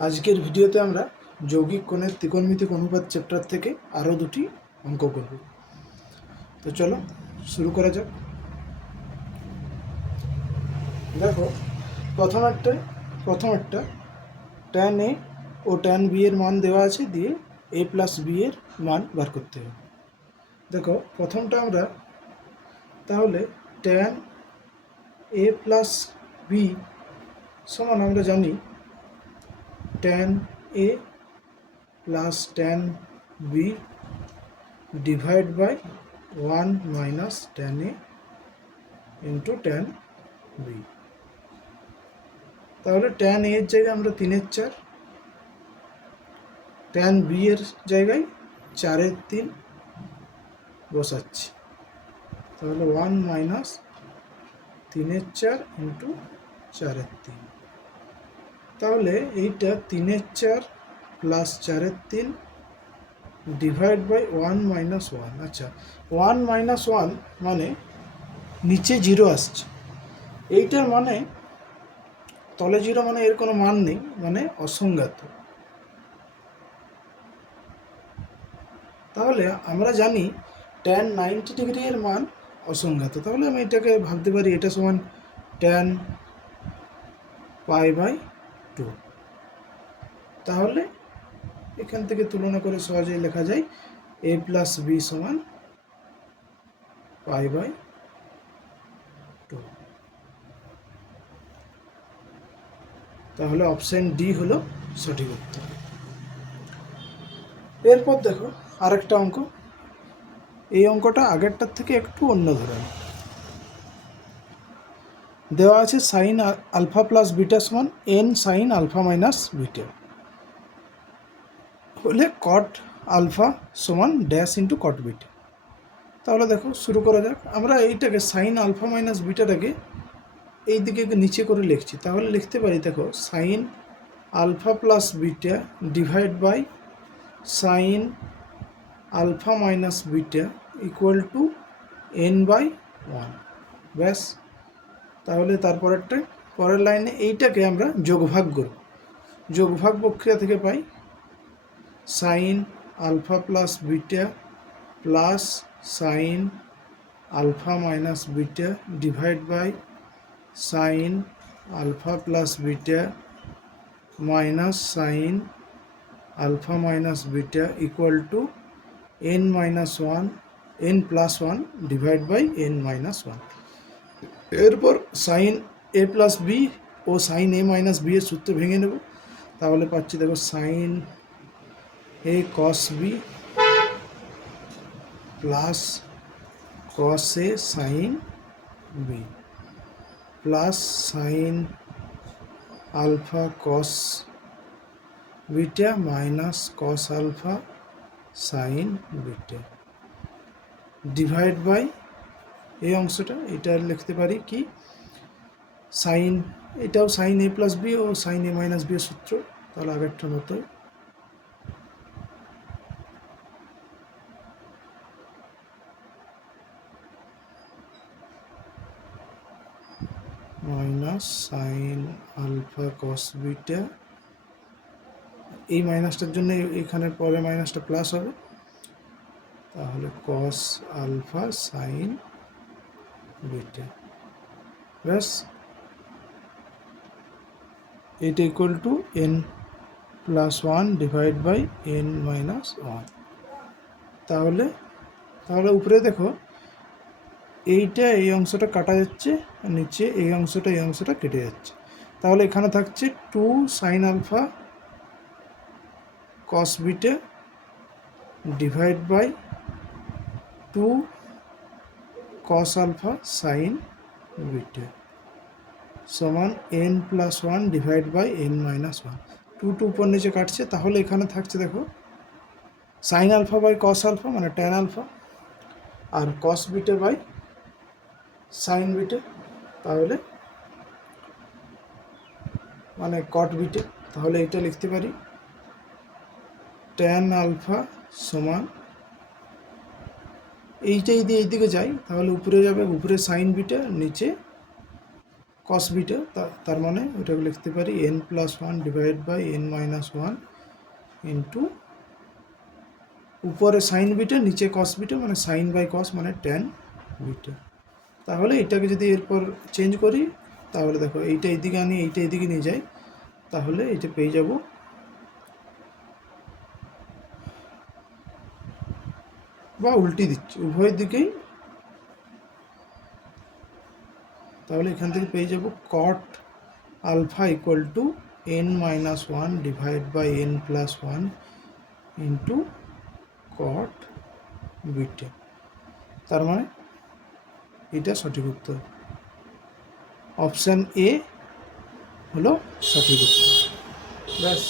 আজকের ভিডিওতে আমরা যৌগিক কোণের ত্রিকোণমিতিক অনুপাত চ্যাপ্টার থেকে আরও দুটি অঙ্ক করব। তো চলো শুরু করা যাক। দেখো প্রথম একটা ট্যান এ ও ট্যান বি এর মান দেওয়া আছে, দিয়ে এ প্লাস বি এর মান বার করতে হবে। দেখো প্রথমটা আমরা তাহলে ট্যান এ প্লাস বি সমান আমরা জানি tan A plus tan B divide by 1 minus tan A into tan B. তাহলে ট্যান এর জায়গায় আমরা 3/4, ট্যান বি এর জায়গায় 4/3 বসাচ্ছি। তাহলে 1 মাইনাস 3/4 ইন্টু 4/3। তাহলে এইটা 3/4 প্লাস 4/3 ডিভাইড বাই 1 মাইনাস 1। আচ্ছা, 1 মাইনাস 1 মানে নিচে 0 আসছে, এইটার মানে তলে 0 মানে এর কোনো মান নেই, মানে অসংজ্ঞাত। তাহলে আমরা জানি ট্যান 90 ডিগ্রি এর মান অসংজ্ঞাত। তাহলে আমি এটাকে ভাবতে পারি এটা সমান ট্যান পাই বাই 2। তাহলে এখান থেকে তুলনা করে সহজেই লেখা যায় এ প্লাস বি সমান পাই বাই 2। তাহলে অপশন ডি হলো সঠিক উত্তর। এরপর দেখো আরেকটা অঙ্ক। এই অঙ্কটা আগেরটার থেকে একটু অন্য ধরনের। দেওয়া আছে সাইন আলফা প্লাস বিটা সমান n sine alpha minus beta হলে কট আলফা সমান ড্যাশ ইন্টু কট বিটা। তাহলে দেখো শুরু করা যাক। আমরা এইটাকে সাইন আলফা মাইনাস বিটাটাকে এই দিকে নিচে করে লিখছি। তাহলে লিখতে পারি দেখো sine alpha plus beta divide by sine alpha minus beta equal to n by 1। ব্যাস। তাহলে পরের লাইনে এইটাকে আমরা যোগভাগ করব। যোগভাগ প্রক্রিয়া থেকে পাই sine alpha plus beta plus sine alpha minus beta divide by sine alpha plus beta minus sine alpha minus beta equal to N minus 1 N plus 1 divide by N minus 1। এরপর সাইন এ প্লাস বি ও sine A minus B এর সূত্র ভেঙে নেব। তাহলে পাচ্ছি দেখো sine A cos B plus cos A sine B plus sine alpha cos beta minus cos alpha sine beta divide by এই অংশটা এটা লিখতে পারি কি সাইন, এটাও সাইন এ প্লাস বি ও সাইন এ মাইনাস বি এর সূত্র। তাহলে আগেরটার মতোই minus sine alpha cos beta, এই মাইনাসটার জন্য এখানে পরে মাইনাসটা প্লাস হবে। তাহলে কস আলফা সাইন বিটা। ব্যাস। এটা equal to n plus 1 divide by N minus 1। তাহলে উপরে দেখো এইটা এই অংশটা কাটা যাচ্ছে, নিচে এই অংশটা কেটে যাচ্ছে। তাহলে এখানে থাকছে 2 sine alpha cos beta divide by 2 cos alpha sine beta সমান N plus 1 divide by N minus 1। 2 উপর নিচে কাটছে। তাহলে এখানে থাকছে দেখো sine alpha by cos alpha মানে ট্যান আলফা, আর cos beta by sine beta তাহলে মানে কট বিটা। তাহলে এটা লিখতে পারি ট্যান আলফা সমান এইটাই দিয়ে এইদিকে যাই, তাহলে উপরে যাবে উপরে সাইন বিটা, নিচে কস বিটা, তার মানে ওটাকে লিখতে পারি n+1 divide by n-1 into উপরে সাইন বিটা নিচে কস বিটা, মানে সাইন বাই কস মানে ট্যান বিটা। তাহলে এটাকে যদি এরপর চেঞ্জ করি তাহলে দেখো এইটা এইদিকে আনি, এইটা এইদিকে নিয়ে যাই, তাহলে এটা পেয়ে যাব বা উল্টি দিচ্ছি উভয় দিকেই, তাহলে এখান থেকে পেয়ে যাব cot alpha equal to n-1 divide by n+1 into cot beta. তার মানে এটা সঠিক উত্তর, অপশান এ হলো সঠিক উত্তর। ব্যাস।